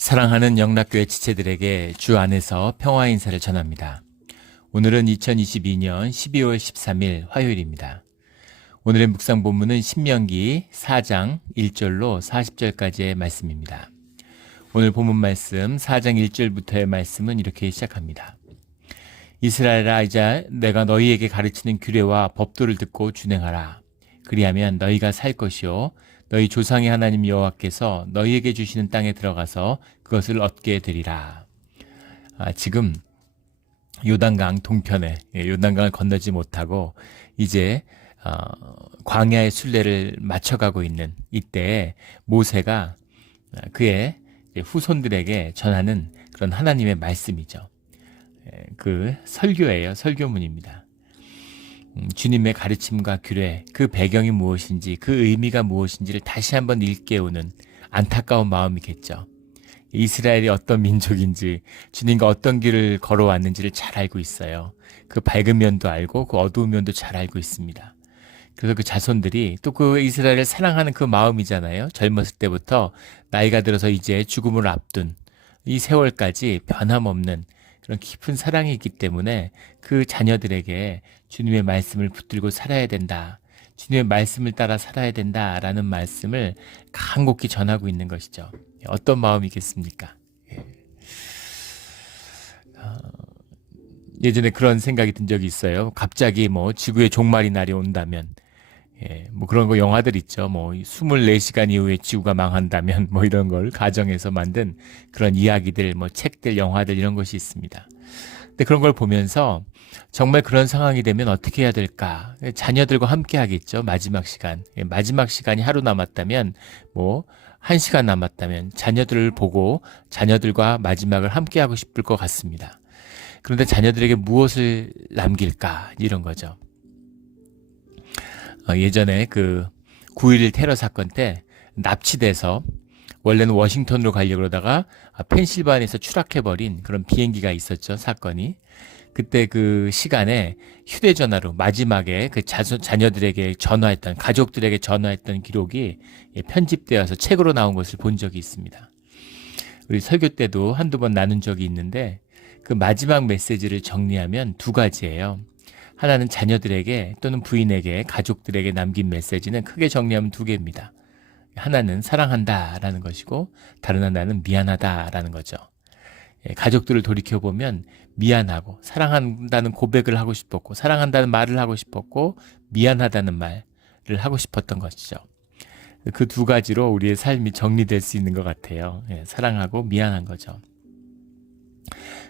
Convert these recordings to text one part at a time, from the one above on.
사랑하는 영락교회 지체들에게 주 안에서 평화 인사를 전합니다. 오늘은 2022년 12월 13일 화요일입니다. 오늘의 묵상 본문은 신명기 4장 1절로 40절까지의 말씀입니다. 오늘 본문 말씀 4장 1절부터의 말씀은 이렇게 시작합니다. 이스라엘아, 이제 내가 너희에게 가르치는 규례와 법도를 듣고 준행하라. 그리하면 너희가 살 것이요 너희 조상의 하나님 여호와께서 너희에게 주시는 땅에 들어가서 그것을 얻게 되리라. 지금 요단강 동편에 요단강을 건너지 못하고 이제 광야의 순례를 마쳐가고 있는 이때에 모세가 그의 후손들에게 전하는 그런 하나님의 말씀이죠. 그 설교예요. 설교문입니다. 주님의 가르침과 규례, 그 배경이 무엇인지, 그 의미가 무엇인지를 다시 한번 일깨우는 안타까운 마음이겠죠. 이스라엘이 어떤 민족인지, 주님과 어떤 길을 걸어왔는지를 잘 알고 있어요. 그 밝은 면도 알고 그 어두운 면도 잘 알고 있습니다. 그래서 그 자손들이 또 그 이스라엘을 사랑하는 그 마음이잖아요. 젊었을 때부터 나이가 들어서 이제 죽음을 앞둔 이 세월까지 변함없는 그런 깊은 사랑이 있기 때문에 그 자녀들에게 주님의 말씀을 붙들고 살아야 된다. 주님의 말씀을 따라 살아야 된다라는 말씀을 간곡히 전하고 있는 것이죠. 어떤 마음이겠습니까? 예전에 그런 생각이 든 적이 있어요. 갑자기 지구의 종말이 날이 온다면, 그런 거 영화들 있죠. 24시간 이후에 지구가 망한다면, 이런 걸 가정에서 만든 그런 이야기들, 책들, 영화들 이런 것이 있습니다. 근데 그런 걸 보면서 정말 그런 상황이 되면 어떻게 해야 될까? 자녀들과 함께 하겠죠. 마지막 시간. 마지막 시간이 하루 남았다면, 1시간 남았다면 자녀들을 보고 자녀들과 마지막을 함께 하고 싶을 것 같습니다. 그런데 자녀들에게 무엇을 남길까? 이런 거죠. 예전에 그 9.11 테러 사건 때 납치돼서 원래는 워싱턴으로 가려고 그러다가 펜실바니아에서 추락해버린 그런 비행기가 있었죠. 사건이. 그때 그 시간에 휴대전화로 마지막에 그 자녀들에게 전화했던, 가족들에게 전화했던 기록이 편집되어서 책으로 나온 것을 본 적이 있습니다. 우리 설교 때도 한두 번 나눈 적이 있는데 그 마지막 메시지를 정리하면 두 가지예요. 하나는 자녀들에게 또는 부인에게, 가족들에게 남긴 메시지는 크게 정리하면 두 개입니다. 하나는 사랑한다라는 것이고 다른 하나는 미안하다라는 거죠. 가족들을 돌이켜보면 미안하고 사랑한다는 고백을 하고 싶었고 사랑한다는 말을 하고 싶었고 미안하다는 말을 하고 싶었던 것이죠. 그 두 가지로 우리의 삶이 정리될 수 있는 것 같아요. 사랑하고 미안한 거죠.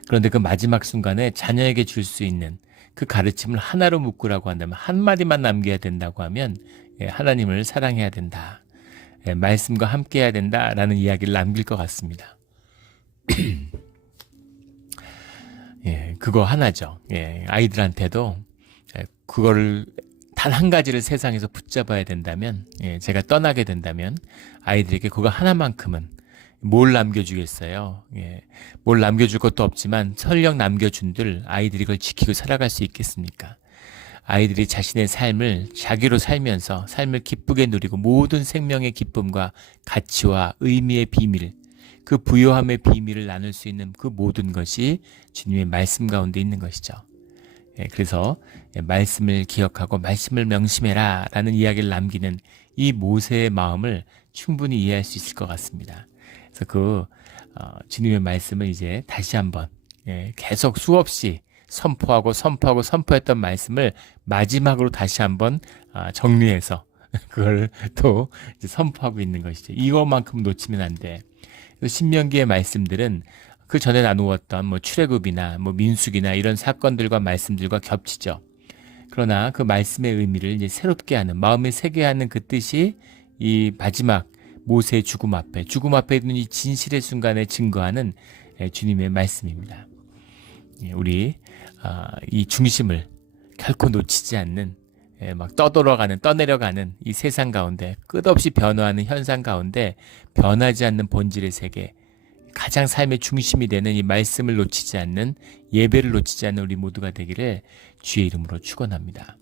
그런데 그 마지막 순간에 자녀에게 줄 수 있는 그 가르침을 하나로 묶으라고 한다면 한마디만 남겨야 된다고 하면 하나님을 사랑해야 된다. 말씀과 함께 해야 된다라는 이야기를 남길 것 같습니다. 그거 하나죠. 아이들한테도 그거를 단 한 가지를 세상에서 붙잡아야 된다면, 제가 떠나게 된다면 아이들에게 그거 하나만큼은 뭘 남겨주겠어요. 뭘 남겨줄 것도 없지만 설령 남겨준들 아이들이 그걸 지키고 살아갈 수 있겠습니까? 아이들이 자신의 삶을 자기로 살면서 삶을 기쁘게 누리고 모든 생명의 기쁨과 가치와 의미의 비밀, 그 부요함의 비밀을 나눌 수 있는 그 모든 것이 주님의 말씀 가운데 있는 것이죠. 그래서 말씀을 기억하고 말씀을 명심해라 라는 이야기를 남기는 이 모세의 마음을 충분히 이해할 수 있을 것 같습니다. 그래서 주님의 말씀을 이제 다시 한번 계속 수없이 선포했던 말씀을 마지막으로 다시 한번 정리해서 그걸 또 이제 선포하고 있는 것이죠. 이것만큼 놓치면 안 돼. 신명기의 말씀들은 그 전에 나누었던 출애굽이나 민수기나 이런 사건들과 말씀들과 겹치죠. 그러나 그 말씀의 의미를 이제 새롭게 하는, 마음에 새게 하는 그 뜻이 이 마지막 모세의 죽음 앞에 있는 이 진실의 순간에 증거하는 주님의 말씀입니다. 우리 이 중심을 결코 놓치지 않는, 막 떠내려가는 이 세상 가운데, 끝없이 변화하는 현상 가운데 변하지 않는 본질의 세계, 가장 삶의 중심이 되는 이 말씀을 놓치지 않는, 예배를 놓치지 않는 우리 모두가 되기를 주의 이름으로 축원합니다.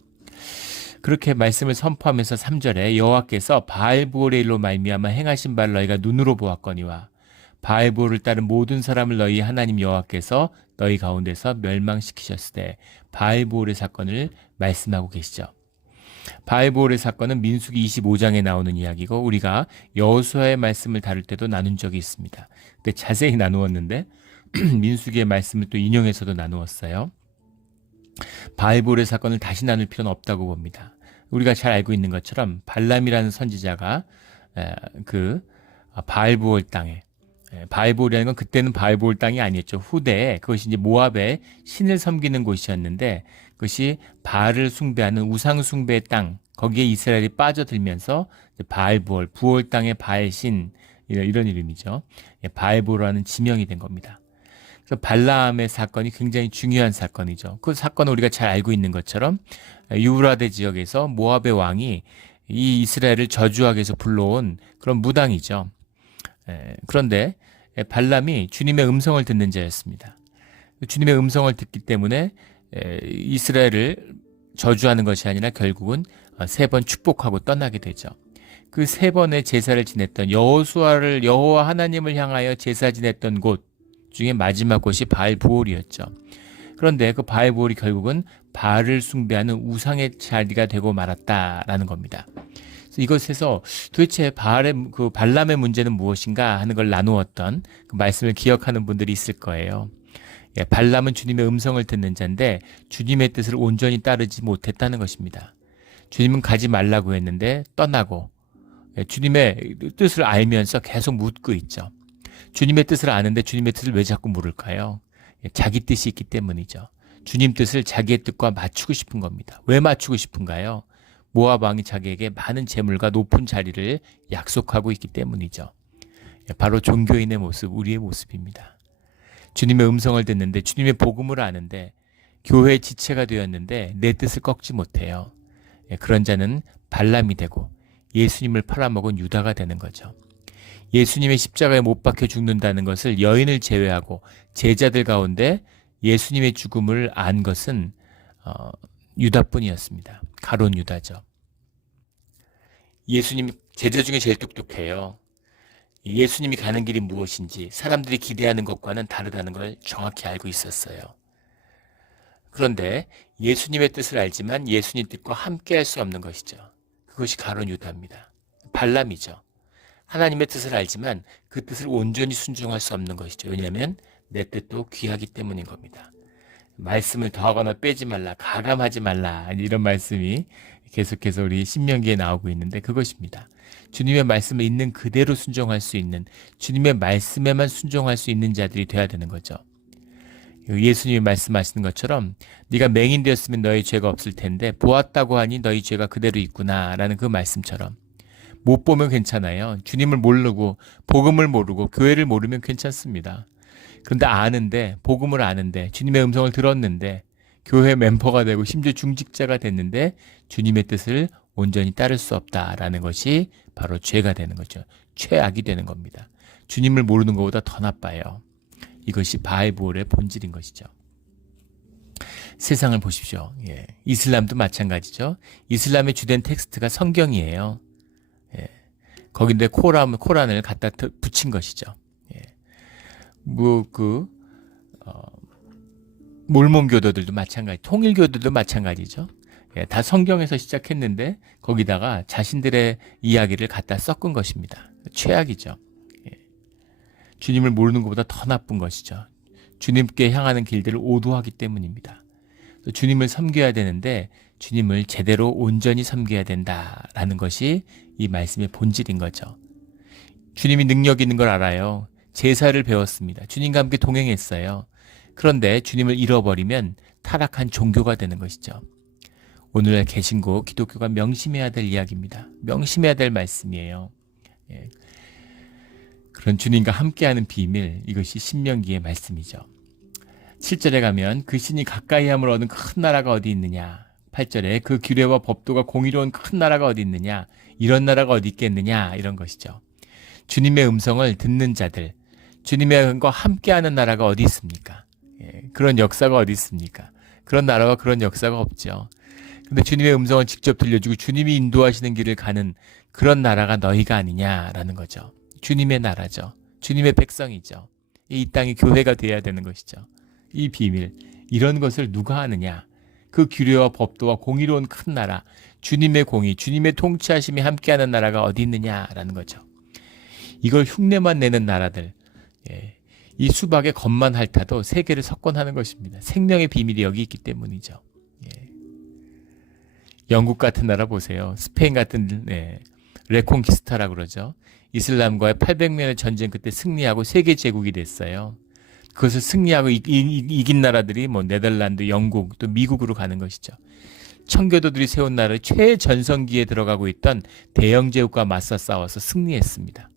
그렇게 말씀을 선포하면서 3절에 여호와께서 바알브올의 일로 말미암아 행하신 바를 너희가 눈으로 보았거니와 바알보를 따른 모든 사람을 너희 하나님 여호와께서 너희 가운데서 멸망시키셨을 때 바알보의 사건을 말씀하고 계시죠. 바알보의 사건은 민수기 25장에 나오는 이야기고 우리가 여호수아의 말씀을 다룰 때도 나눈 적이 있습니다. 그때 자세히 나누었는데 민수기의 말씀을 또 인용해서도 나누었어요. 바알보의 사건을 다시 나눌 필요는 없다고 봅니다. 우리가 잘 알고 있는 것처럼 발람이라는 선지자가 그 바알보을 땅에, 바알보라는 건 그때는 바알보을 땅이 아니었죠. 후대에 그것이 이제 모압의 신을 섬기는 곳이었는데 그것이 바알을 숭배하는 우상 숭배의 땅, 거기에 이스라엘이 빠져들면서 바알보을, 부올 땅의 바알신, 이런 이름이죠. 바알보라는 지명이 된 겁니다. 그래서 발람의 사건이 굉장히 중요한 사건이죠. 그 사건은 우리가 잘 알고 있는 것처럼 유브라데 지역에서 모압의 왕이 이 이스라엘을 저주하기 위해서 불러온 그런 무당이죠. 그런데 발람이 주님의 음성을 듣는 자였습니다. 주님의 음성을 듣기 때문에 이스라엘을 저주하는 것이 아니라 결국은 3번 축복하고 떠나게 되죠. 그 3번의 제사를 지냈던 여호와 하나님을 향하여 제사 지냈던 곳 중에 마지막 곳이 바알보올이었죠. 그런데 그 바알보올이 결국은 바알을 숭배하는 우상의 자리가 되고 말았다라는 겁니다. 그래서 이것에서 도대체 그 발람의 문제는 무엇인가 하는 걸 나누었던 그 말씀을 기억하는 분들이 있을 거예요. 발람은 주님의 음성을 듣는 자인데 주님의 뜻을 온전히 따르지 못했다는 것입니다. 주님은 가지 말라고 했는데 떠나고 주님의 뜻을 알면서 계속 묻고 있죠. 주님의 뜻을 아는데 주님의 뜻을 왜 자꾸 물을까요? 자기 뜻이 있기 때문이죠. 주님 뜻을 자기의 뜻과 맞추고 싶은 겁니다. 왜 맞추고 싶은가요? 모압 왕이 자기에게 많은 재물과 높은 자리를 약속하고 있기 때문이죠. 바로 종교인의 모습, 우리의 모습입니다. 주님의 음성을 듣는데 주님의 복음을 아는데 교회의 지체가 되었는데 내 뜻을 꺾지 못해요. 그런 자는 발람이 되고 예수님을 팔아먹은 유다가 되는 거죠. 예수님의 십자가에 못 박혀 죽는다는 것을 여인을 제외하고 제자들 가운데 예수님의 죽음을 안 것은 유다뿐이었습니다. 가론 유다죠. 예수님 제자 중에 제일 똑똑해요. 예수님이 가는 길이 무엇인지 사람들이 기대하는 것과는 다르다는 걸 정확히 알고 있었어요. 그런데 예수님의 뜻을 알지만 예수님 뜻과 함께 할 수 없는 것이죠. 그것이 가론 유다입니다. 발람이죠. 하나님의 뜻을 알지만 그 뜻을 온전히 순종할 수 없는 것이죠. 왜냐하면 내 뜻도 귀하기 때문인 겁니다. 말씀을 더하거나 빼지 말라, 가감하지 말라, 이런 말씀이 계속해서 우리 신명기에 나오고 있는데 그것입니다. 주님의 말씀을 있는 그대로 순종할 수 있는, 주님의 말씀에만 순종할 수 있는 자들이 돼야 되는 거죠. 예수님이 말씀하시는 것처럼 네가 맹인 되었으면 너희 죄가 없을 텐데 보았다고 하니 너희 죄가 그대로 있구나 라는 그 말씀처럼 못 보면 괜찮아요. 주님을 모르고 복음을 모르고 교회를 모르면 괜찮습니다. 그런데 아는데, 복음을 아는데, 주님의 음성을 들었는데 교회 멤버가 되고 심지어 중직자가 됐는데 주님의 뜻을 온전히 따를 수 없다라는 것이 바로 죄가 되는 거죠. 최악이 되는 겁니다. 주님을 모르는 것보다 더 나빠요. 이것이 바알보올의 본질인 것이죠. 세상을 보십시오. 이슬람도 마찬가지죠. 이슬람의 주된 텍스트가 성경이에요. 거긴데 코란을 갖다 붙인 것이죠. 몰몬교도들도 마찬가지, 통일교도도 마찬가지죠. 다 성경에서 시작했는데 거기다가 자신들의 이야기를 갖다 섞은 것입니다. 최악이죠. 주님을 모르는 것보다 더 나쁜 것이죠. 주님께 향하는 길들을 오도하기 때문입니다. 주님을 섬겨야 되는데 주님을 제대로 온전히 섬겨야 된다라는 것이 이 말씀의 본질인 거죠. 주님이 능력 있는 걸 알아요. 제사를 배웠습니다. 주님과 함께 동행했어요. 그런데 주님을 잃어버리면 타락한 종교가 되는 것이죠. 오늘날 개신교, 기독교가 명심해야 될 이야기입니다. 명심해야 될 말씀이에요. 그런 주님과 함께하는 비밀, 이것이 신명기의 말씀이죠. 7절에 가면 그 신이 가까이함을 얻은 큰 나라가 어디 있느냐. 8절에 그 규례와 법도가 공의로운 큰 나라가 어디 있느냐. 이런 나라가 어디 있겠느냐. 이런 것이죠. 주님의 음성을 듣는 자들, 주님의 과 함께하는 나라가 어디 있습니까? 그런 역사가 어디 있습니까? 그런 나라와 그런 역사가 없죠. 근데 주님의 음성을 직접 들려주고 주님이 인도하시는 길을 가는 그런 나라가 너희가 아니냐라는 거죠. 주님의 나라죠. 주님의 백성이죠. 이 땅이 교회가 되어야 되는 것이죠. 이 비밀, 이런 것을 누가 하느냐? 그 규례와 법도와 공의로운 큰 나라, 주님의 공의, 주님의 통치하심이 함께하는 나라가 어디 있느냐라는 거죠. 이걸 흉내만 내는 나라들, 이 수박의 겉만 핥아도 세계를 석권하는 것입니다. 생명의 비밀이 여기 있기 때문이죠. 영국 같은 나라 보세요. 스페인 같은 레콩키스타라고 그러죠. 이슬람과의 800년의 전쟁 끝에 승리하고 세계 제국이 됐어요. 그것을 승리하고 이긴 나라들이 뭐 네덜란드, 영국, 또 미국으로 가는 것이죠. 청교도들이 세운 나라의 최전성기에 들어가고 있던 대영 제국과 맞서 싸워서 승리했습니다.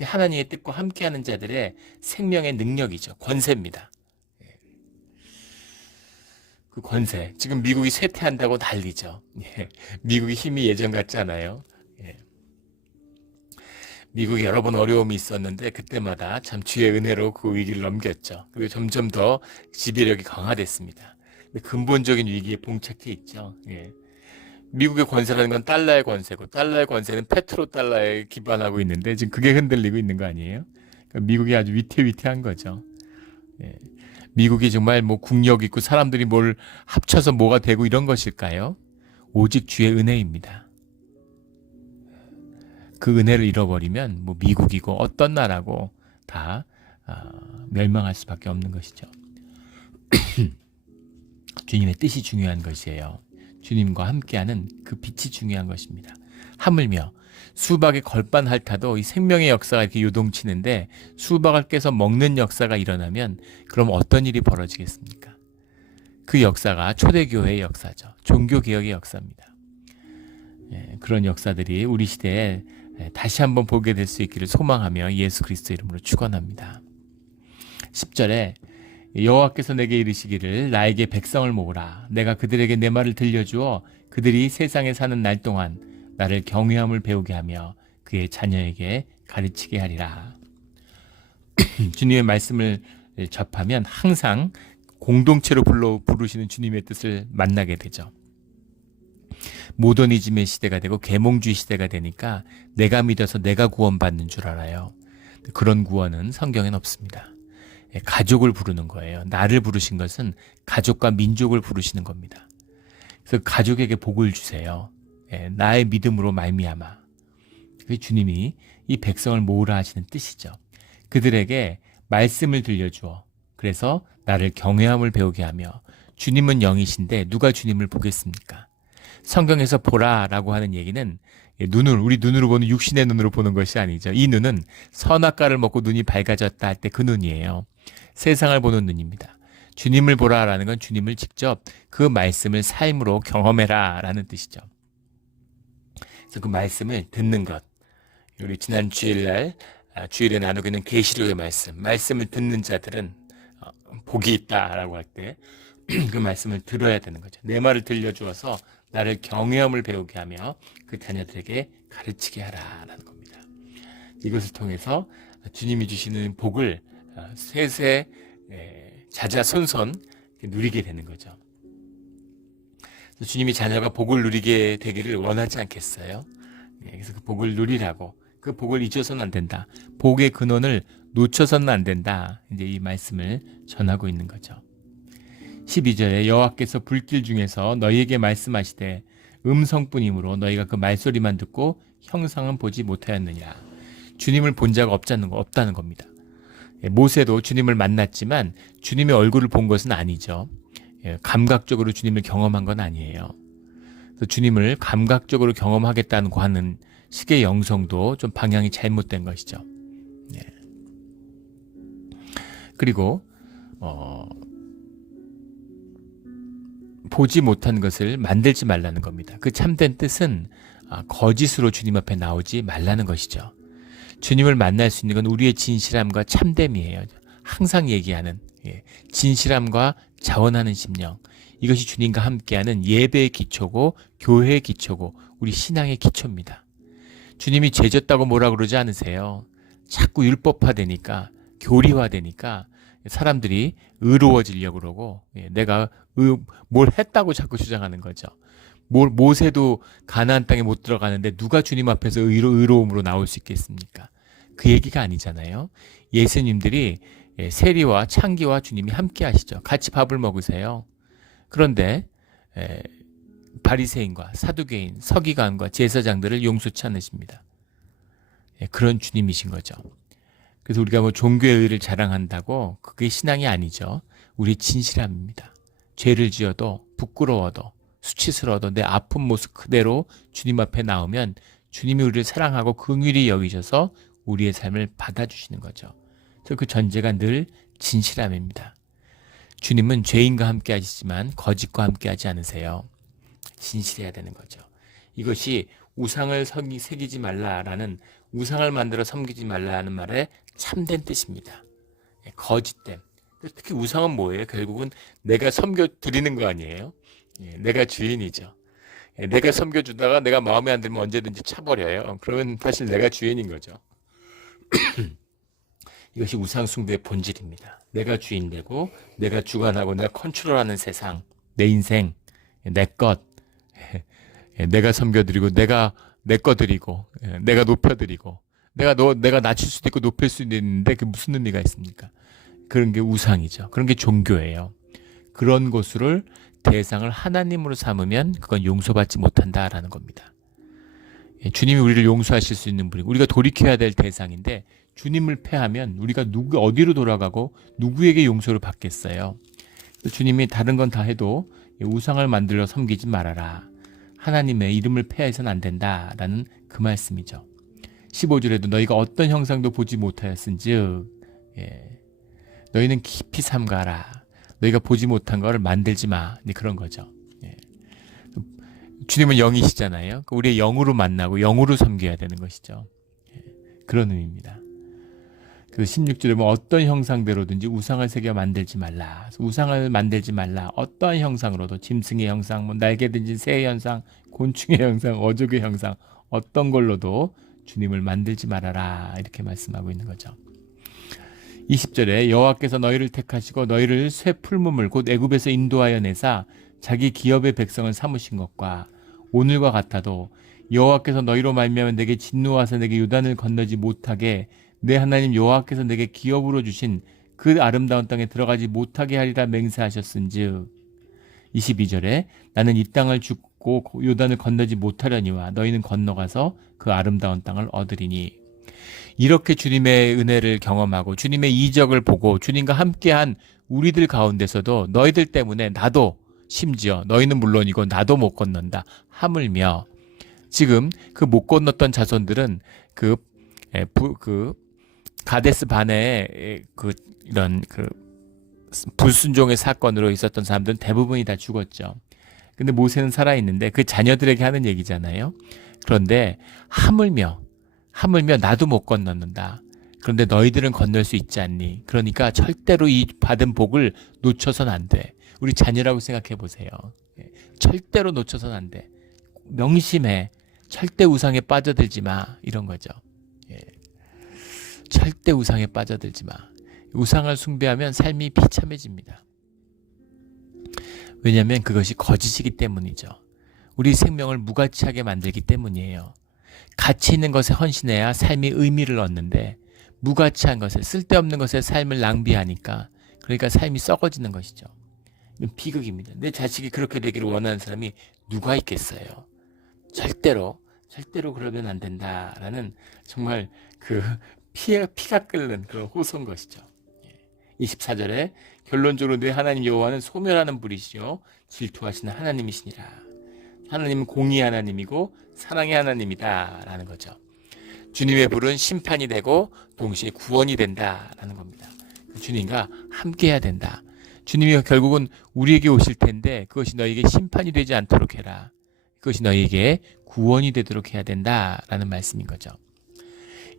하나님의 뜻과 함께하는 자들의 생명의 능력이죠. 권세입니다. 그 권세. 지금 미국이 쇠퇴한다고 난리죠. 미국의 힘이 예전 같지 않아요. 미국이 여러 번 어려움이 있었는데 그때마다 참 주의 은혜로 그 위기를 넘겼죠. 그리고 점점 더 지배력이 강화됐습니다. 근본적인 위기에 봉착해 있죠. 미국의 권세라는 건 달러의 권세고 달러의 권세는 페트로달러에 기반하고 있는데 지금 그게 흔들리고 있는 거 아니에요? 그러니까 미국이 아주 위태위태한 거죠. 미국이 정말 뭐 국력 있고 사람들이 뭘 합쳐서 뭐가 되고 이런 것일까요? 오직 주의 은혜입니다. 그 은혜를 잃어버리면 뭐 미국이고 어떤 나라고 다 멸망할 수밖에 없는 것이죠. 주님의 뜻이 중요한 것이에요. 주님과 함께하는 그 빛이 중요한 것입니다. 하물며 수박의 걸반 핥아도 이 생명의 역사가 이렇게 요동치는데 수박을 깨서 먹는 역사가 일어나면 그럼 어떤 일이 벌어지겠습니까? 그 역사가 초대교회의 역사죠. 종교개혁의 역사입니다. 그런 역사들이 우리 시대에 다시 한번 보게 될 수 있기를 소망하며 예수 그리스도 이름으로 축원합니다. 10절에 여호와께서 내게 이르시기를 나에게 백성을 모으라. 내가 그들에게 내 말을 들려주어 그들이 세상에 사는 날 동안 나를 경외함을 배우게 하며 그의 자녀에게 가르치게 하리라. 주님의 말씀을 접하면 항상 공동체로 부르시는 주님의 뜻을 만나게 되죠. 모더니즘의 시대가 되고 계몽주의 시대가 되니까 내가 믿어서 내가 구원받는 줄 알아요. 그런 구원은 성경엔 없습니다. 가족을 부르는 거예요. 나를 부르신 것은 가족과 민족을 부르시는 겁니다. 그래서 가족에게 복을 주세요. 나의 믿음으로 말미암아. 그게 주님이 이 백성을 모으라 하시는 뜻이죠. 그들에게 말씀을 들려주어 그래서 나를 경외함을 배우게 하며 주님은 영이신데 누가 주님을 보겠습니까? 성경에서 보라라고 하는 얘기는 우리 눈으로 보는 육신의 눈으로 보는 것이 아니죠. 이 눈은 선악과를 먹고 눈이 밝아졌다 할 때 그 눈이에요. 세상을 보는 눈입니다. 주님을 보라라는 건 주님을 직접 그 말씀을 삶으로 경험해라라는 뜻이죠. 그래서 그 말씀을 듣는 것. 우리 지난 주일에 나누고 있는 계시록의 말씀을 듣는 자들은 복이 있다라고 할 때 그 말씀을 들어야 되는 거죠. 내 말을 들려주어서 나를 경외함을 배우게 하며 그 자녀들에게 가르치게 하라라는 겁니다. 이것을 통해서 주님이 주시는 복을 세세 자자손손 누리게 되는 거죠. 주님이 자녀가 복을 누리게 되기를 원하지 않겠어요? 그래서 그 복을 누리라고, 그 복을 잊어서는 안 된다. 복의 근원을 놓쳐서는 안 된다. 이제 이 말씀을 전하고 있는 거죠. 12절에 여호와께서 불길 중에서 너희에게 말씀하시되 음성뿐이므로 너희가 그 말소리만 듣고 형상은 보지 못하였느니라. 주님을 본 자가 없다는 겁니다. 모세도 주님을 만났지만 주님의 얼굴을 본 것은 아니죠. 감각적으로 주님을 경험한 건 아니에요. 그래서 주님을 감각적으로 경험하겠다고 하는 식의 영성도 좀 방향이 잘못된 것이죠. 그리고 보지 못한 것을 만들지 말라는 겁니다. 그 참된 뜻은 거짓으로 주님 앞에 나오지 말라는 것이죠. 주님을 만날 수 있는 건 우리의 진실함과 참됨이에요. 항상 얘기하는 진실함과 자원하는 심령. 이것이 주님과 함께하는 예배의 기초고 교회의 기초고 우리 신앙의 기초입니다. 주님이 죄졌다고 뭐라 그러지 않으세요. 자꾸 율법화되니까 교리화되니까 사람들이 의로워지려고 그러고 내가 뭘 했다고 자꾸 주장하는 거죠. 모세도 가나안 땅에 못 들어가는데 누가 주님 앞에서 의로움으로 나올 수 있겠습니까? 그 얘기가 아니잖아요. 예수님들이 세리와 창기와 주님이 함께 하시죠. 같이 밥을 먹으세요. 그런데 바리새인과 사두개인, 서기관과 제사장들을 용서치 않으십니다. 그런 주님이신 거죠. 그래서 우리가 뭐 종교의 의를 자랑한다고 그게 신앙이 아니죠. 우리 진실함입니다. 죄를 지어도 부끄러워도 수치스러워도 내 아픈 모습 그대로 주님 앞에 나오면 주님이 우리를 사랑하고 긍휼히 여기셔서 우리의 삶을 받아주시는 거죠. 그래서 그 전제가 늘 진실함입니다. 주님은 죄인과 함께 하시지만 거짓과 함께 하지 않으세요. 진실해야 되는 거죠. 이것이 우상을 새기지 말라라는, 우상을 만들어 섬기지 말라는 말의 참된 뜻입니다. 거짓됨. 특히 우상은 뭐예요? 결국은 내가 섬겨드리는 거 아니에요? 내가 주인이죠. 내가 섬겨주다가 내가 마음에 안 들면 언제든지 차버려요. 그러면 사실 내가 주인인 거죠. 이것이 우상숭배의 본질입니다. 내가 주인 되고 내가 주관하고 내가 컨트롤하는 세상, 내 인생, 내 것, 내가 섬겨드리고 내가 내 거 드리고 내가 높여드리고 내가 낮출 수도 있고 높일 수도 있는데 그게 무슨 의미가 있습니까? 그런 게 우상이죠. 그런 게 종교예요. 그런 것을 대상을 하나님으로 삼으면 그건 용서받지 못한다라는 겁니다. 주님이 우리를 용서하실 수 있는 분이고 우리가 돌이켜야 될 대상인데 주님을 패하면 우리가 어디로 돌아가고 누구에게 용서를 받겠어요. 주님이 다른 건 다 해도 우상을 만들어 섬기지 말아라. 하나님의 이름을 폐해서는 안 된다라는 그 말씀이죠. 15절에도 너희가 어떤 형상도 보지 못하였은즉 너희는 깊이 삼가라. 너희가 보지 못한 거를 만들지 마. 그런 거죠. 주님은 영이시잖아요. 우리의 영으로 만나고 영으로 섬겨야 되는 것이죠. 그런 의미입니다. 그래서 16절에 뭐 어떤 형상대로든지 우상을 새겨 만들지 말라. 우상을 만들지 말라. 어떠한 형상으로도 짐승의 형상, 뭐 날개 든진 새의 형상, 곤충의 형상, 어족의 형상, 어떤 걸로도 주님을 만들지 말아라. 이렇게 말씀하고 있는 거죠. 20절에 여호와께서 너희를 택하시고 너희를 새 풀무물 곧 애굽에서 인도하여 내사 자기 기업의 백성을 삼으신 것과 오늘과 같아도 여호와께서 너희로 말미암아 내게 진노하사 내게 요단을 건너지 못하게 내 하나님 여호와께서 내게 기업으로 주신 그 아름다운 땅에 들어가지 못하게 하리라 맹세하셨은즉 22절에 나는 이 땅을 죽고 요단을 건너지 못하려니와 너희는 건너가서 그 아름다운 땅을 얻으리니. 이렇게 주님의 은혜를 경험하고 주님의 이적을 보고 주님과 함께한 우리들 가운데서도 너희들 때문에 나도 심지어 너희는 물론이고 나도 못 건넌다 하물며 지금 그 못 건넜던 자손들은 그 가데스 바네의 이런 불순종의 사건으로 있었던 사람들은 대부분이 다 죽었죠. 근데 모세는 살아있는데 그 자녀들에게 하는 얘기잖아요. 그런데 하물며 나도 못 건너는다. 그런데 너희들은 건널 수 있지 않니? 그러니까 절대로 이 받은 복을 놓쳐서는 안 돼. 우리 자녀라고 생각해 보세요. 절대로 놓쳐서는 안 돼. 명심해. 절대 우상에 빠져들지 마. 이런 거죠. 절대 우상에 빠져들지 마. 우상을 숭배하면 삶이 비참해집니다. 왜냐하면 그것이 거짓이기 때문이죠. 우리 생명을 무가치하게 만들기 때문이에요. 가치 있는 것에 헌신해야 삶이 의미를 얻는데 무가치한 것에 쓸데없는 것에 삶을 낭비하니까 그러니까 삶이 썩어지는 것이죠. 이건 비극입니다. 내 자식이 그렇게 되기를 원하는 사람이 누가 있겠어요. 절대로 그러면 안 된다라는 정말 피가 끓는 그런 호소인 것이죠. 24절에 결론적으로 내 하나님 여호와는 소멸하는 분이시요 질투하시는 하나님이시니라. 하나님은 공의 하나님이고 사랑의 하나님이다 라는 거죠. 주님의 불은 심판이 되고 동시에 구원이 된다라는 겁니다. 주님과 함께 해야 된다. 주님이 결국은 우리에게 오실 텐데 그것이 너에게 심판이 되지 않도록 해라. 그것이 너에게 구원이 되도록 해야 된다라는 말씀인 거죠.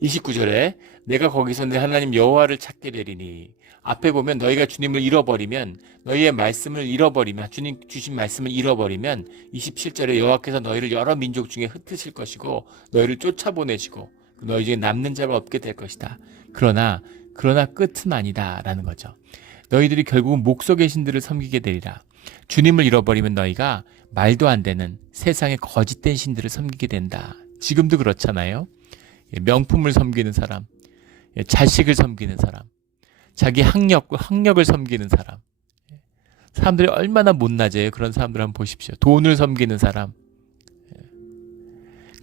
29절에 내가 거기서 내 하나님 여호와를 찾게 되리니. 앞에 보면 너희가 주님을 잃어버리면, 너희의 말씀을 잃어버리면, 주님 주신 말씀을 잃어버리면 27절에 여호와께서 너희를 여러 민족 중에 흩으실 것이고 너희를 쫓아보내시고 너희 중에 남는 자가 없게 될 것이다. 그러나 끝은 아니다 라는 거죠. 너희들이 결국은 목석의 신들을 섬기게 되리라. 주님을 잃어버리면 너희가 말도 안 되는 세상의 거짓된 신들을 섬기게 된다. 지금도 그렇잖아요. 명품을 섬기는 사람, 자식을 섬기는 사람, 자기 학력을 섬기는 사람. 사람들이 얼마나 못나져요. 그런 사람들 한번 보십시오. 돈을 섬기는 사람.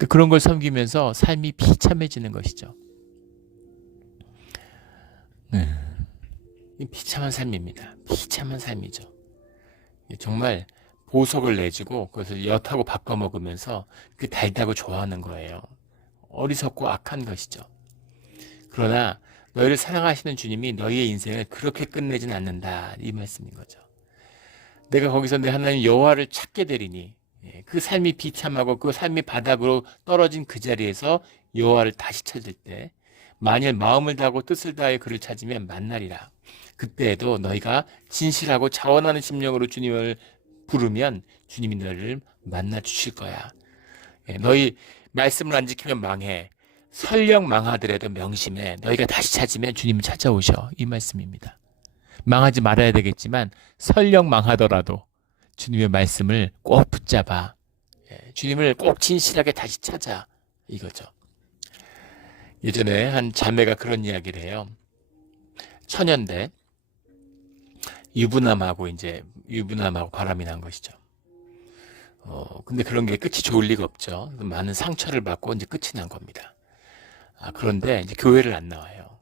그런 걸 섬기면서 삶이 비참해지는 것이죠. 비참한 삶입니다. 비참한 삶이죠. 정말 보석을 내주고 그것을 엿하고 바꿔 먹으면서 그 달다고 좋아하는 거예요. 어리석고 악한 것이죠. 그러나 너희를 사랑하시는 주님이 너희의 인생을 그렇게 끝내진 않는다. 이 말씀인 거죠. 내가 거기서 내 하나님 여호와를 찾게 되리니 그 삶이 비참하고 그 삶이 바닥으로 떨어진 그 자리에서 여호와를 다시 찾을 때 만일 마음을 다하고 뜻을 다하여 그를 찾으면 만나리라. 그때에도 너희가 진실하고 자원하는 심령으로 주님을 부르면 주님이 너희를 만나 주실 거야. 너희 말씀을 안 지키면 망해. 설령 망하더라도 명심해. 너희가 다시 찾으면 주님을 찾아오셔. 이 말씀입니다. 망하지 말아야 되겠지만 설령 망하더라도 주님의 말씀을 꼭 붙잡아. 주님을 꼭 진실하게 다시 찾아. 이거죠. 예전에 한 자매가 그런 이야기를 해요. 천연대 유부남하고 바람이 난 것이죠. 근데 그런 게 끝이 좋을 리가 없죠. 많은 상처를 받고 이제 끝이 난 겁니다. 그런데 이제 교회를 안 나와요.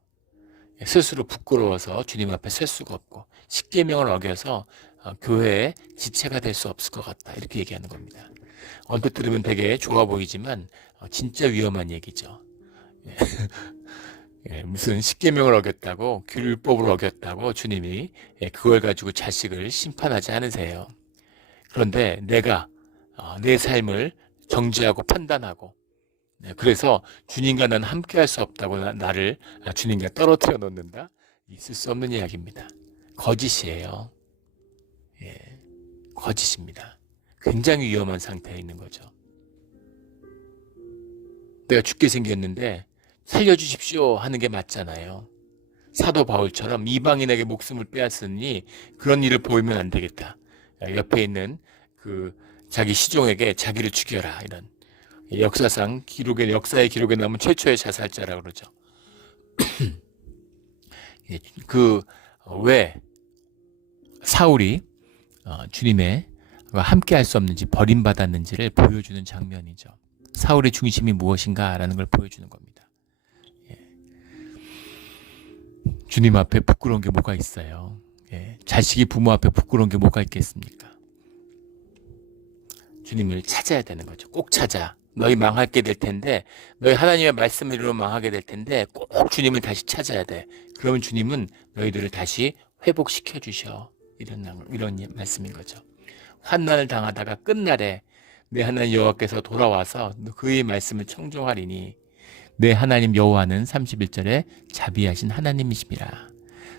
스스로 부끄러워서 주님 앞에 설 수가 없고 십계명을 어겨서 교회의 지체가 될 수 없을 것 같다. 이렇게 얘기하는 겁니다. 언뜻 들으면 되게 좋아 보이지만 진짜 위험한 얘기죠. 무슨 십계명을 어겼다고 율법을 어겼다고 주님이 그걸 가지고 자식을 심판하지 않으세요. 그런데 내가 내 삶을 정죄하고 판단하고 그래서 주님과 난 함께할 수 없다고 나를 주님과 떨어뜨려 놓는다. 있을 수 없는 이야기입니다. 거짓이에요. 거짓입니다. 굉장히 위험한 상태에 있는 거죠. 내가 죽게 생겼는데 살려주십시오 하는 게 맞잖아요. 사도 바울처럼 이방인에게 목숨을 빼앗으니 그런 일을 보이면 안 되겠다. 옆에 있는 그 자기 시종에게 자기를 죽여라. 이런 역사의 기록에 남은 최초의 자살자라고 그러죠. 왜 사울이 주님의 함께 할 수 없는지 버림받았는지를 보여주는 장면이죠. 사울의 중심이 무엇인가라는 걸 보여주는 겁니다. 주님 앞에 부끄러운 게 뭐가 있어요? 자식이 부모 앞에 부끄러운 게 뭐가 있겠습니까? 주님을 찾아야 되는 거죠. 꼭 찾아. 너희 망하게 될 텐데, 너희 하나님의 말씀으로 망하게 될 텐데 꼭 주님을 다시 찾아야 돼. 그러면 주님은 너희들을 다시 회복시켜 주셔. 이런 말씀인 거죠. 환난을 당하다가 끝날에 내 하나님 여호와께서 돌아와서 그의 말씀을 청종하리니 내 하나님 여호와는 31절에 자비하신 하나님이십니다.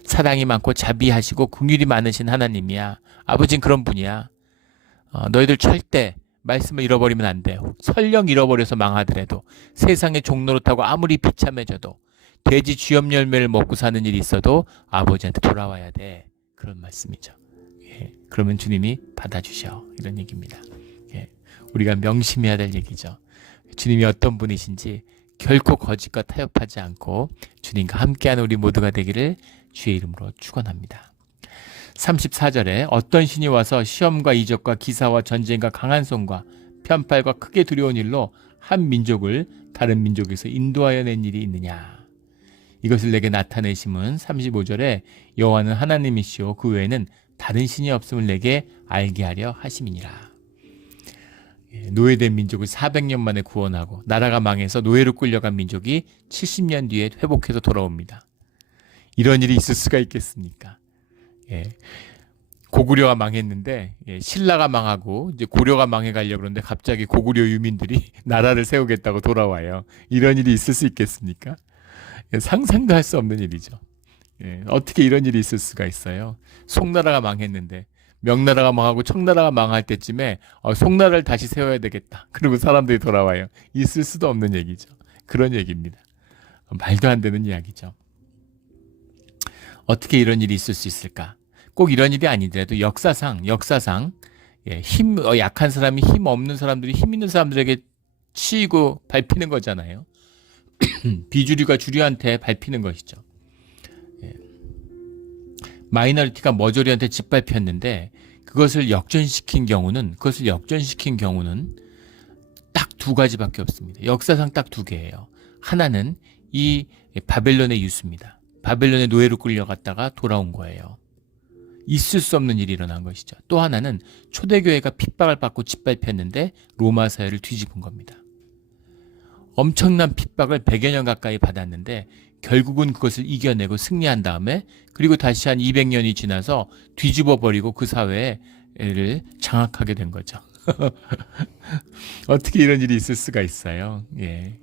사랑이 많고 자비하시고 긍휼이 많으신 하나님이야. 아버지는 그런 분이야. 너희들 절대 말씀을 잃어버리면 안 돼요. 설령 잃어버려서 망하더라도 세상의 종노릇하고 아무리 비참해져도 돼지 쥐염 열매를 먹고 사는 일이 있어도 아버지한테 돌아와야 돼. 그런 말씀이죠. 그러면 주님이 받아주셔. 이런 얘기입니다. 우리가 명심해야 될 얘기죠. 주님이 어떤 분이신지 결코 거짓과 타협하지 않고 주님과 함께하는 우리 모두가 되기를 주의 이름으로 축원합니다. 34절에 어떤 신이 와서 시험과 이적과 기사와 전쟁과 강한 손과 편팔과 크게 두려운 일로 한 민족을 다른 민족에서 인도하여 낸 일이 있느냐. 이것을 내게 나타내심은 35절에 여호와는 하나님이시오 그 외에는 다른 신이 없음을 내게 알게 하려 하심이니라. 노예된 민족을 400년 만에 구원하고 나라가 망해서 노예로 끌려간 민족이 70년 뒤에 회복해서 돌아옵니다. 이런 일이 있을 수가 있겠습니까? 고구려가 망했는데 신라가 망하고 이제 고려가 망해가려고 그러는데 갑자기 고구려 유민들이 나라를 세우겠다고 돌아와요. 이런 일이 있을 수 있겠습니까? 상상도 할 수 없는 일이죠. 어떻게 이런 일이 있을 수가 있어요? 송나라가 망했는데 명나라가 망하고 청나라가 망할 때쯤에 송나라를 다시 세워야 되겠다. 그리고 사람들이 돌아와요. 있을 수도 없는 얘기죠. 그런 얘기입니다. 말도 안 되는 이야기죠. 어떻게 이런 일이 있을 수 있을까? 꼭 이런 일이 아니더라도 역사상 약한 사람이 힘 없는 사람들이 힘 있는 사람들에게 치이고 밟히는 거잖아요. 비주류가 주류한테 밟히는 것이죠. 예. 마이너리티가 머저리한테 짓밟혔는데 그것을 역전시킨 경우는 딱 두 가지밖에 없습니다. 역사상 딱 두 개예요. 하나는 이 바벨론의 유수입니다. 바벨론의 노예로 끌려갔다가 돌아온 거예요. 있을 수 없는 일이 일어난 것이죠. 또 하나는 초대교회가 핍박을 받고 짓밟혔는데 로마 사회를 뒤집은 겁니다. 엄청난 핍박을 100여 년 가까이 받았는데 결국은 그것을 이겨내고 승리한 다음에 그리고 다시 한 200년이 지나서 뒤집어 버리고 그 사회를 장악하게 된 거죠. 어떻게 이런 일이 있을 수가 있어요. 예.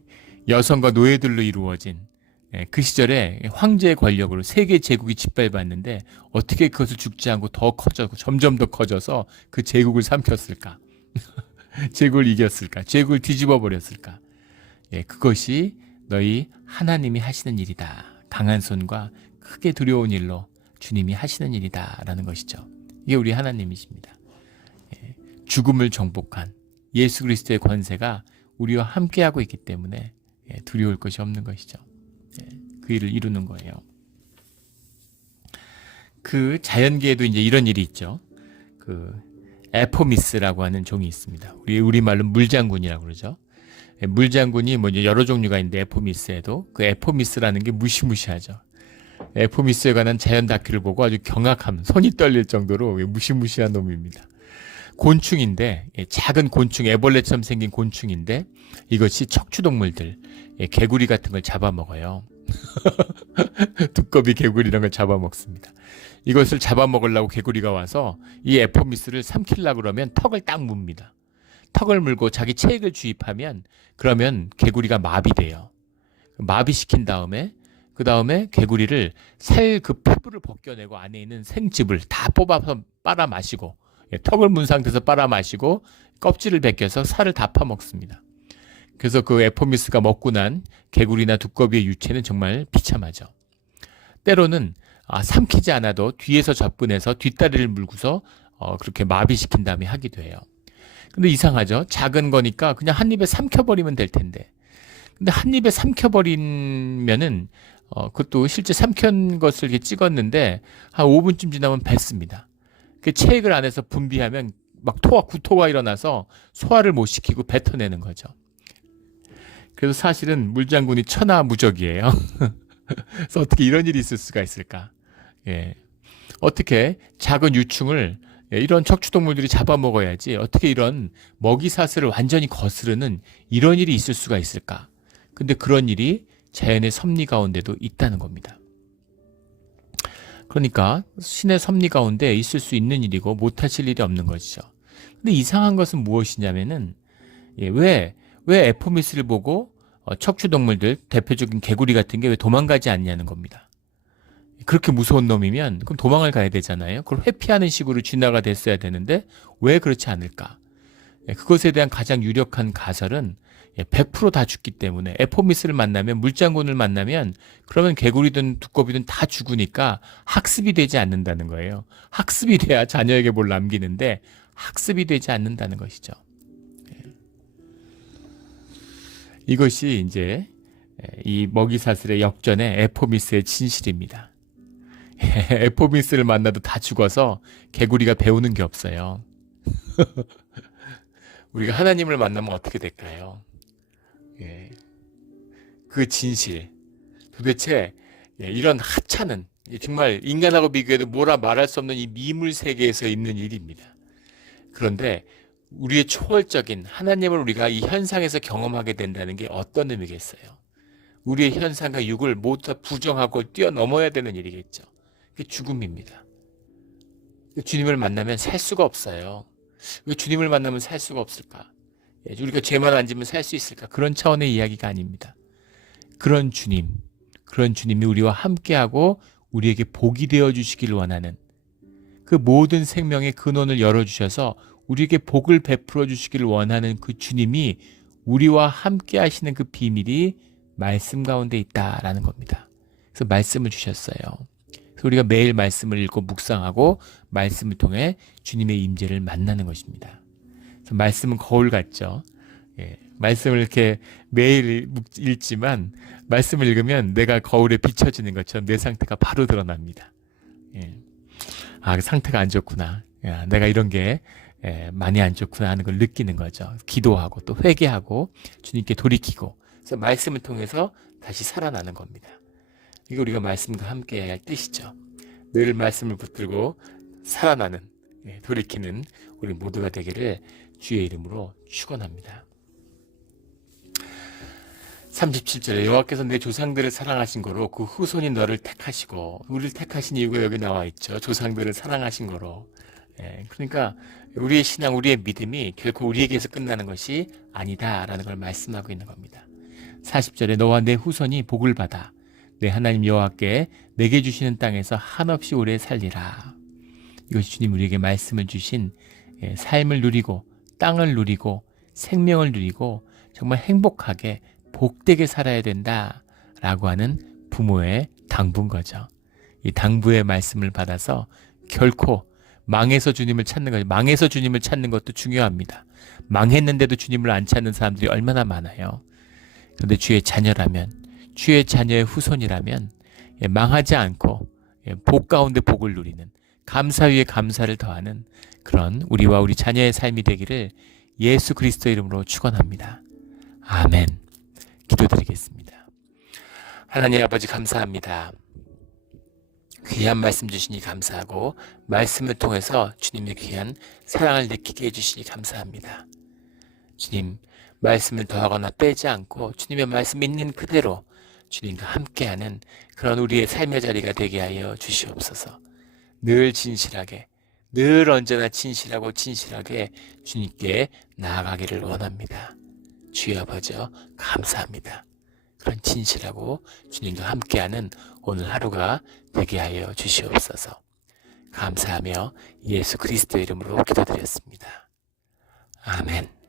여성과 노예들로 이루어진 그 시절에 황제의 권력으로 세계 제국이 짓밟았는데 어떻게 그것을 죽지 않고 더 커져고 점점 더 커져서 그 제국을 삼켰을까? 제국을 이겼을까? 제국을 뒤집어 버렸을까? 예, 그것이 너희 하나님이 하시는 일이다. 강한 손과 크게 두려운 일로 주님이 하시는 일이다. 라는 것이죠. 이게 우리 하나님이십니다. 예, 죽음을 정복한 예수 그리스도의 권세가 우리와 함께하고 있기 때문에 두려울 것이 없는 것이죠. 그 일을 이루는 거예요. 그 자연계에도 이제 이런 일이 있죠. 그 에포미스라고 하는 종이 있습니다. 우리말로 물장군이라고 그러죠. 물장군이 뭐 이제 여러 종류가 있는데 에포미스에도 그 에포미스라는 게 무시무시하죠. 에포미스에 관한 자연 다큐를 보고 아주 경악함, 손이 떨릴 정도로 무시무시한 놈입니다. 곤충인데 작은 곤충, 애벌레처럼 생긴 곤충인데 이것이 척추동물들, 개구리 같은 걸 잡아먹어요. 두꺼비 개구리 이런 걸 잡아먹습니다. 이것을 잡아먹으려고 개구리가 와서 이 에포미스를 삼키려고 그러면 턱을 딱 뭅니다. 턱을 물고 자기 체액을 주입하면 그러면 개구리가 마비돼요. 마비시킨 다음에 그 다음에 개구리를 살 그 피부를 벗겨내고 안에 있는 생즙을 다 뽑아서 빨아 마시고 턱을 문 상태에서 빨아 마시고 껍질을 벗겨서 살을 다 파먹습니다. 그래서 그 에포미스가 먹고 난 개구리나 두꺼비의 유체는 정말 비참하죠. 때로는 삼키지 않아도 뒤에서 접근해서 뒷다리를 물고서 그렇게 마비시킨 다음에 하기도 해요. 근데 이상하죠. 작은 거니까 그냥 한 입에 삼켜버리면 될 텐데. 근데 한 입에 삼켜버리면은 그것도 실제 삼킨 것을 이렇게 찍었는데 한 5분쯤 지나면 뱉습니다. 그 체액을 안에서 분비하면 막 구토가 일어나서 소화를 못 시키고 뱉어내는 거죠. 그래서 사실은 물장군이 천하무적이에요. 그래서 어떻게 이런 일이 있을 수가 있을까? 예. 어떻게 작은 유충을 이런 척추동물들이 잡아먹어야지 어떻게 이런 먹이사슬을 완전히 거스르는 이런 일이 있을 수가 있을까? 근데 그런 일이 자연의 섭리 가운데도 있다는 겁니다. 그러니까 신의 섭리 가운데 있을 수 있는 일이고 못하실 일이 없는 것이죠. 근데 이상한 것은 무엇이냐면은 왜 에포미스를 보고 척추동물들 대표적인 개구리 같은 게 왜 도망가지 않냐는 겁니다. 그렇게 무서운 놈이면 그럼 도망을 가야 되잖아요. 그걸 회피하는 식으로 진화가 됐어야 되는데 왜 그렇지 않을까? 그것에 대한 가장 유력한 가설은 100% 다 죽기 때문에 에포미스를 만나면 물장군을 만나면 그러면 개구리든 두꺼비든 다 죽으니까 학습이 되지 않는다는 거예요. 학습이 돼야 자녀에게 뭘 남기는데 학습이 되지 않는다는 것이죠. 이것이 이제 이 먹이사슬의 역전의 에포미스의 진실입니다. 에포미스를 만나도 다 죽어서 개구리가 배우는 게 없어요. 우리가 하나님을 만나면 어떻게 될까요? 그 진실, 도대체 이런 하찮은 정말 인간하고 비교해도 뭐라 말할 수 없는 이 미물 세계에서 있는 일입니다. 그런데 우리의 초월적인 하나님을 우리가 이 현상에서 경험하게 된다는 게 어떤 의미겠어요? 우리의 현상과 육을 모두 다 부정하고 뛰어넘어야 되는 일이겠죠. 그게 죽음입니다. 주님을 만나면 살 수가 없어요. 왜 주님을 만나면 살 수가 없을까? 우리가 죄만 안 지면 살 수 있을까? 그런 차원의 이야기가 아닙니다. 그런 주님이 우리와 함께하고 우리에게 복이 되어 주시기를 원하는 그 모든 생명의 근원을 열어주셔서 우리에게 복을 베풀어 주시기를 원하는 그 주님이 우리와 함께 하시는 그 비밀이 말씀 가운데 있다라는 겁니다. 그래서 말씀을 주셨어요. 그래서 우리가 매일 말씀을 읽고 묵상하고 말씀을 통해 주님의 임재를 만나는 것입니다. 그래서 말씀은 거울 같죠. 예, 말씀을 이렇게 매일 읽지만 말씀을 읽으면 내가 거울에 비춰지는 것처럼 내 상태가 바로 드러납니다. 예. 아, 상태가 안 좋구나. 야, 내가 이런 게 많이 안 좋구나 하는 걸 느끼는 거죠. 기도하고 또 회개하고 주님께 돌이키고, 그래서 말씀을 통해서 다시 살아나는 겁니다. 이게 우리가 말씀과 함께 할 뜻이죠. 늘 말씀을 붙들고 살아나는, 돌이키는 우리 모두가 되기를 주의 이름으로 축원합니다. 37절에 여호와께서 내 조상들을 사랑하신 거로 그 후손이 너를 택하시고, 우리를 택하신 이유가 여기 나와 있죠. 조상들을 사랑하신 거로. 그러니까 우리의 신앙, 우리의 믿음이 결코 우리에게서 끝나는 것이 아니다라는 걸 말씀하고 있는 겁니다. 40절에 너와 내 후손이 복을 받아 내 하나님 여호와께 내게 주시는 땅에서 한없이 오래 살리라. 이것이 주님 우리에게 말씀을 주신 삶을 누리고 땅을 누리고 생명을 누리고 정말 행복하게 복되게 살아야 된다라고 하는 부모의 당부인 거죠. 이 당부의 말씀을 받아서 결코 망해서 주님을 찾는 거죠. 망해서 주님을 찾는 것도 중요합니다. 망했는데도 주님을 안 찾는 사람들이 얼마나 많아요. 그런데 주의 자녀라면, 주의 자녀의 후손이라면 망하지 않고 복 가운데 복을 누리는, 감사 위에 감사를 더하는 그런 우리와 우리 자녀의 삶이 되기를 예수 그리스도 이름으로 축원합니다. 아멘. 기도드리겠습니다. 하나님 아버지 감사합니다. 귀한 말씀 주시니 감사하고 말씀을 통해서 주님의 귀한 사랑을 느끼게 해주시니 감사합니다. 주님, 말씀을 더하거나 빼지 않고 주님의 말씀 있는 그대로 주님과 함께하는 그런 우리의 삶의 자리가 되게 하여 주시옵소서. 늘 진실하게, 늘 언제나 진실하고 진실하게 주님께 나아가기를 원합니다. 주의 아버지여 감사합니다. 그런 진실하고 주님과 함께하는 오늘 하루가 되게 하여 주시옵소서. 감사하며 예수 그리스도 이름으로 기도드렸습니다. 아멘.